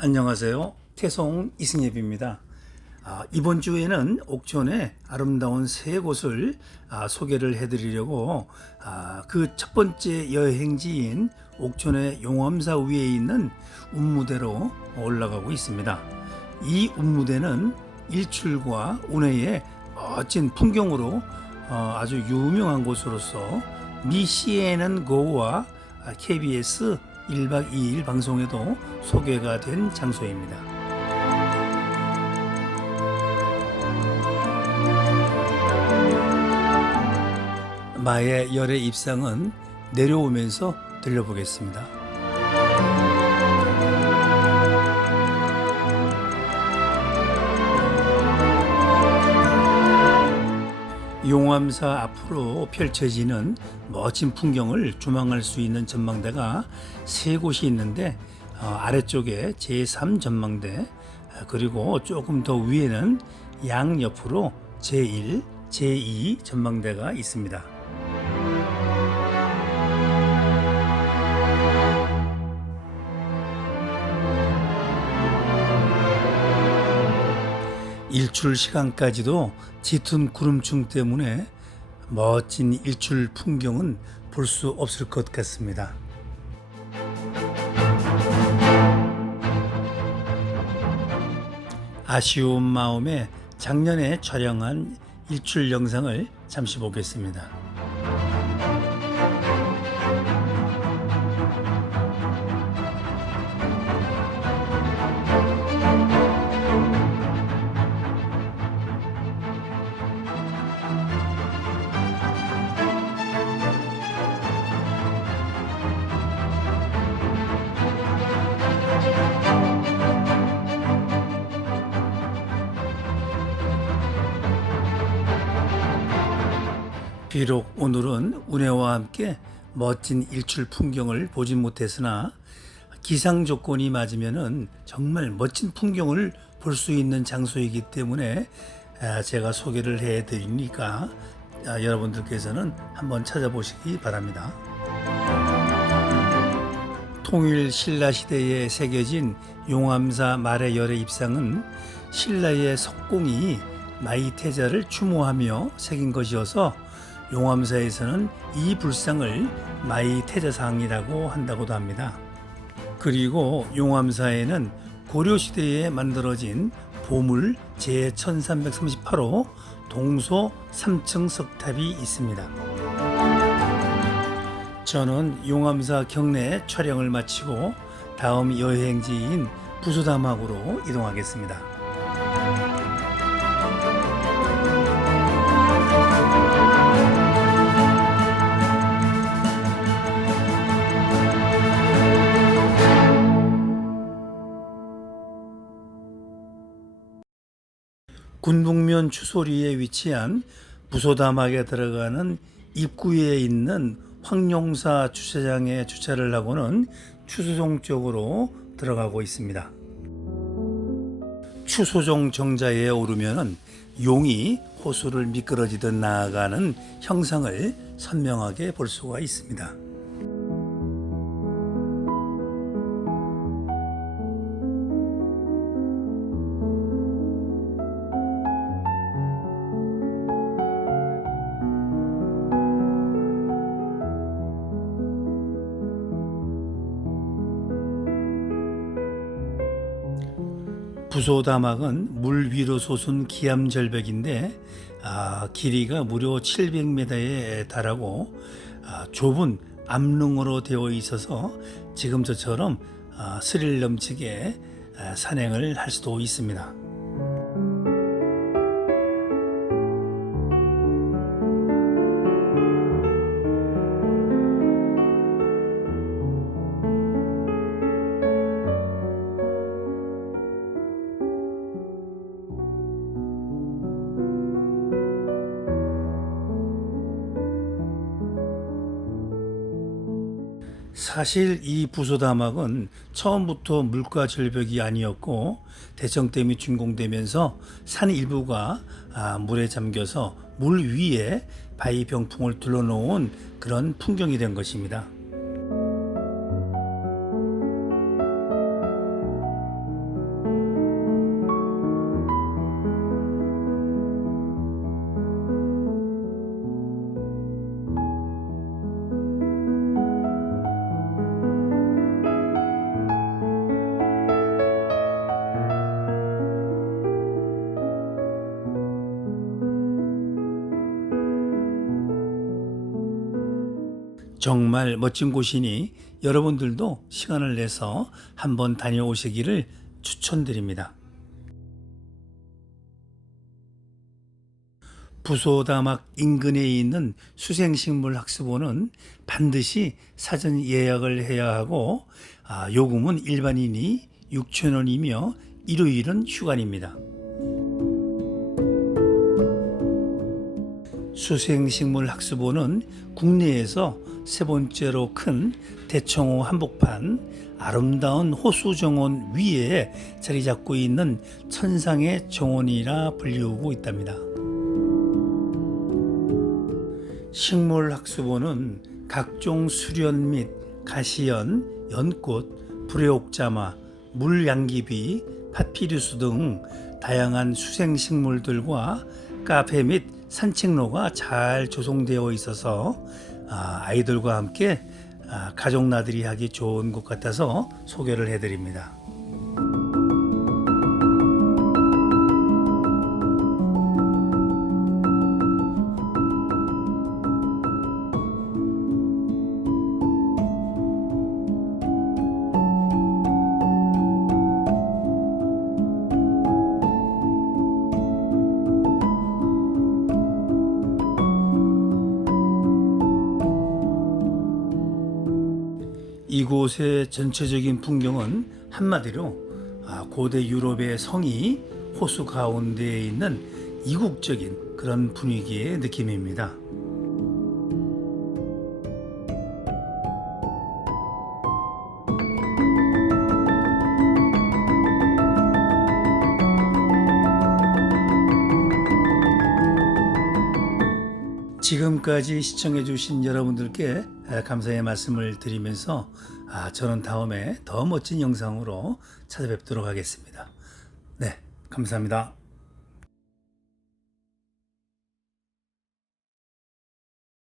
안녕하세요. 태송 이승엽입니다. 아, 이번 주에는 옥천의 아름다운 세 곳을 아, 소개를 해드리려고 아, 그 첫 번째 여행지인 옥천의 용암사 위에 있는 운무대로 올라가고 있습니다. 이 운무대는 일출과 운해의 멋진 풍경으로 어, 아주 유명한 곳으로서 미 CNN 고와 KBS 1박 2일 방송에도 소개가 된 장소입니다. 마의 열의 입상은 내려오면서 들려보겠습니다. 용암사 앞으로 펼쳐지는 멋진 풍경을 조망할 수 있는 전망대가 세 곳이 있는데 어, 아래쪽에 제3 전망대 어, 그리고 조금 더 위에는 양 옆으로 제1, 제2 전망대가 있습니다. 일출 시간까지도 짙은 구름층 때문에 멋진 일출 풍경은 볼 수 없을 것 같습니다. 아쉬운 마음에 작년에 촬영한 일출 영상을 잠시 보겠습니다. 비록 오늘은 운해와 함께 멋진 일출 풍경을 보진 못했으나 기상 조건이 맞으면은 정말 멋진 풍경을 볼 수 있는 장소이기 때문에 아, 제가 소개를 해 드리니까 아, 여러분들께서는 한번 찾아보시기 바랍니다. 통일 신라 시대에 새겨진 용암사 말의 열의 입상은 신라의 석공이 마이태자를 추모하며 새긴 것이어서 용암사에서는 이 불상을 마이 태자상이라고 한다고도 합니다. 그리고 용암사에는 고려시대에 만들어진 보물 제1338호 동소 3층 석탑이 있습니다. 저는 용암사 경내 촬영을 마치고 다음 여행지인 부소다막으로 이동하겠습니다. 군북면 추소리에 위치한 부소다막에 들어가는 입구에 있는 황룡사 주차장에 주차를 하고는 추소종 쪽으로 들어가고 있습니다. 추소종 정자에 오르면은 용이 호수를 미끄러지듯 나아가는 형상을 선명하게 볼 수가 있습니다. 부소다막은 물 위로 솟은 기암절벽인데 아, 길이가 무려 700m에 달하고 아, 좁은 암릉으로 되어 있어서 지금 저처럼 아, 스릴 넘치게 아, 산행을 할 수도 있습니다. 사실 이 부소다막은 처음부터 물가 절벽이 아니었고 대청댐이 준공되면서 산 일부가 아, 물에 잠겨서 물 위에 바위 병풍을 둘러놓은 그런 풍경이 된 것입니다. 정말 멋진 곳이니 여러분들도 시간을 내서 한번 다녀오시기를 추천드립니다. 부소다막 인근에 있는 수생식물 학습원은 반드시 사전 예약을 해야 하고 아, 요금은 일반인이 6,000원이며 일요일은 휴관입니다. 수생식물 학습원은 국내에서 세 번째로 큰 대청호 한복판 아름다운 호수 정원 위에 자리 잡고 있는 천상의 정원이라 불리우고 있답니다. 식물학습원은 각종 수련 및 가시연, 연꽃, 불의옥자마, 물양귀비, 파피루스 등 다양한 수생식물들과 카페 및 산책로가 잘 조성되어 있어서 아, 아이들과 함께 아, 가족 나들이 하기 좋은 곳 같아서 소개를 해드립니다. 이곳의 전체적인 풍경은 한마디로 아, 고대 유럽의 성이 호수 가운데에 있는 이국적인 그런 분위기의 느낌입니다. 지금까지 시청해주신 여러분들께 감사의 말씀을 드리면서 아, 저는 다음에 더 멋진 영상으로 찾아뵙도록 하겠습니다. 네, 감사합니다.